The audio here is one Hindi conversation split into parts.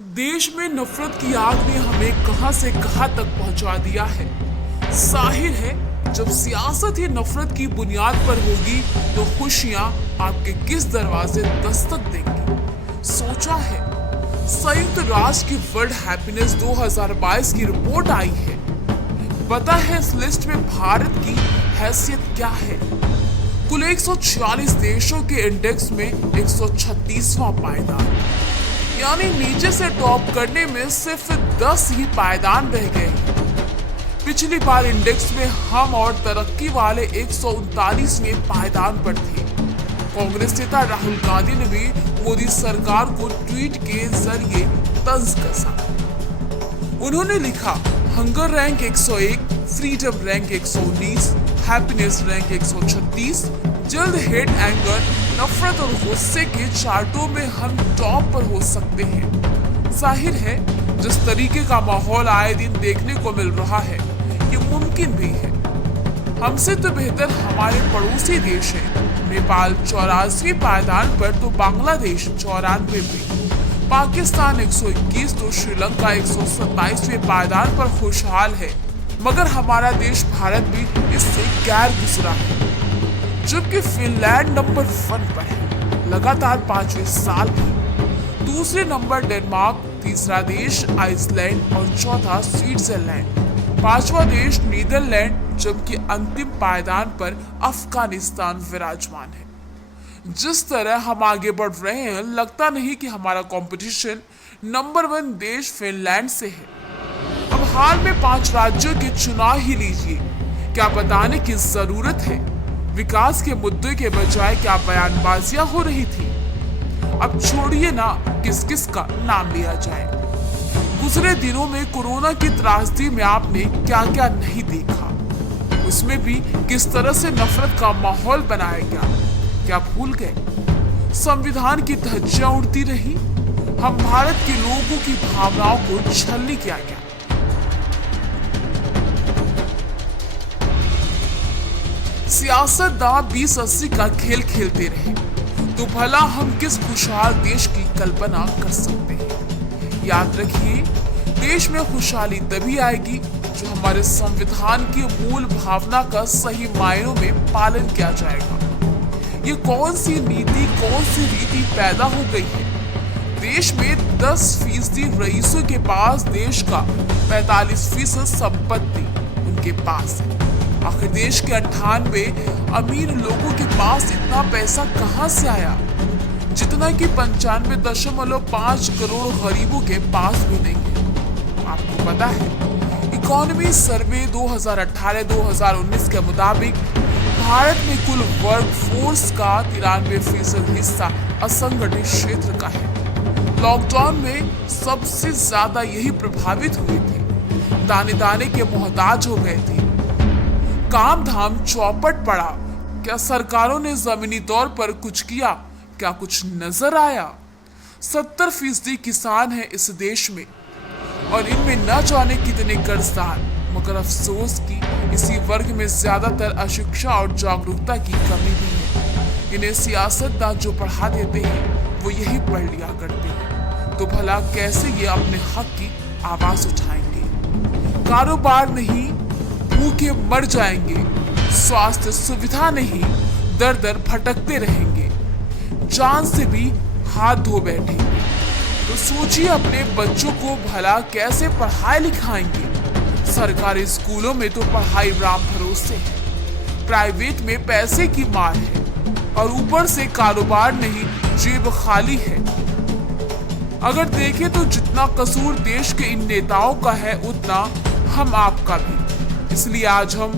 देश में नफरत की आग ने हमें कहां से कहां तक पहुंचा दिया है। जाहिर है जब सियासत ही नफरत की बुनियाद पर होगी तो खुशियां आपके किस दरवाजे दस्तक देंगी। सोचा है संयुक्त राष्ट्र की वर्ल्ड हैप्पीनेस 2022 की रिपोर्ट आई है। पता है इस लिस्ट में भारत की हैसियत क्या है। कुल 146 देशों के इंडेक्स में 136वां पायदान, यानी नीचे से टॉप करने में सिर्फ 10 ही पायदान रह गए। पिछली बार इंडेक्स में हम और तरक्की वाले 139वें पायदान पर थे। कांग्रेस नेता राहुल गांधी ने भी मोदी सरकार को ट्वीट के जरिए तंज कसा। उन्होंने लिखा, hunger rank 101, freedom rank 119, happiness rank 136, जल्द हेट एंगर नफरत और गुस्से के चार्टों में हम टॉप पर हो सकते हैं। जाहिर है जिस तरीके का माहौल आए दिन देखने को मिल रहा है ये मुमकिन भी है। हमसे तो बेहतर हमारे पड़ोसी देश है। नेपाल 84वें पायदान पर तो बांग्लादेश 94 पे, पाकिस्तान 121 तो श्रीलंका 127वें पायदान पर खुशहाल है। मगर हमारा देश भारत भी इससे गैर गुजरा है। जबकि फिनलैंड नंबर 1 पर है लगातार 5वें साल भी। दूसरे नंबर डेनमार्क, तीसरा देश आइसलैंड और चौथा स्विट्जरलैंड, पांचवा देश नीदरलैंड, जबकि अंतिम पायदान पर अफगानिस्तान विराजमान है। जिस तरह हम आगे बढ़ रहे हैं लगता नहीं कि हमारा कंपटीशन नंबर 1 देश फिनलैंड से है। अब हाल में 5 राज्यों के चुनाव ही लीजिए, क्या बताने की जरूरत है। विकास के मुद्दे के बजाय क्या बयानबाजियां हो रही थी। अब छोड़िए ना किस किस का नाम लिया जाए। गुजरे दिनों में कोरोना की त्रासदी में आपने क्या क्या नहीं देखा। उसमें भी किस तरह से नफरत का माहौल बनाया गया। क्या भूल गए संविधान की धज्जियां उड़ती रही। हम भारत के लोगों की भावनाओं को छलनी किया गया। सियासतदान 20-80 का खेल खेलते रहे तो भला हम किस खुशहाल देश की कल्पना कर सकते हैं। याद रखिए देश में खुशहाली तभी आएगी जो हमारे संविधान की मूल भावना का सही मायनों में पालन किया जाएगा। ये कौन सी नीति, कौन सी रीति पैदा हो गई है। देश में 10% रईसों के पास देश का 45% संपत्ति उनके पास है। आखिर देश के 98 अमीर लोगों के पास इतना पैसा कहां से आया, जितना कि 95.5 करोड़ गरीबों के पास भी नहीं है। आपको पता है इकोनॉमी सर्वे 2018-2019 के मुताबिक भारत में कुल वर्क फोर्स का 93% हिस्सा असंगठित क्षेत्र का है। लॉकडाउन में सबसे ज्यादा यही प्रभावित हुए थे। दाने दाने के मोहताज हो गए थे। काम धाम चौपट पड़ा। क्या सरकारों ने जमीनी तौर पर कुछ किया? क्या कुछ नजर आया? 70% किसान हैं इस देश में और इनमें न जाने कितने कर्जदार। मगर अफसोस कि इसी वर्ग में ज्यादातर अशिक्षा और जागरूकता की कमी भी है। इन्हें सियासतदान जो पढ़ा देते हैं वो यही पढ़ लिया करते हैं। तो भला कैसे ये अपने हक की आवाज उठाएंगे। कारोबार नहीं, भूखे मर जाएंगे। स्वास्थ्य सुविधा नहीं, दर दर भटकते रहेंगे। जान से भी हाथ धो बैठेंगे। तो सोचिए अपने बच्चों को भला कैसे पढ़ाए लिखाएंगे। सरकारी स्कूलों में तो पढ़ाई राम भरोसे है, प्राइवेट में पैसे की मार है और ऊपर से कारोबार नहीं, जेब खाली है। अगर देखें तो जितना कसूर देश के इन नेताओं का है उतना हम आपका भी। इसलिए आज हम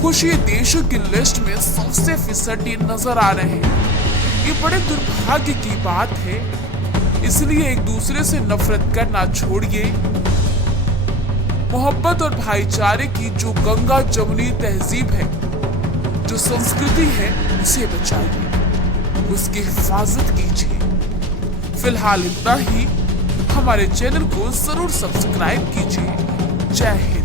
खुशी देशों की लिस्ट में 100% नजर आ रहे हैं। ये बड़े दुर्भाग्य की बात है। इसलिए एक दूसरे से नफरत करना छोड़िए। मोहब्बत और भाईचारे की जो गंगा जमुनी तहजीब है, जो संस्कृति है, उसे बचाइए, उसकी हिफाजत कीजिए। फिलहाल इतना ही। हमारे चैनल को जरूर सब्सक्राइब कीजिए। जय हिंद।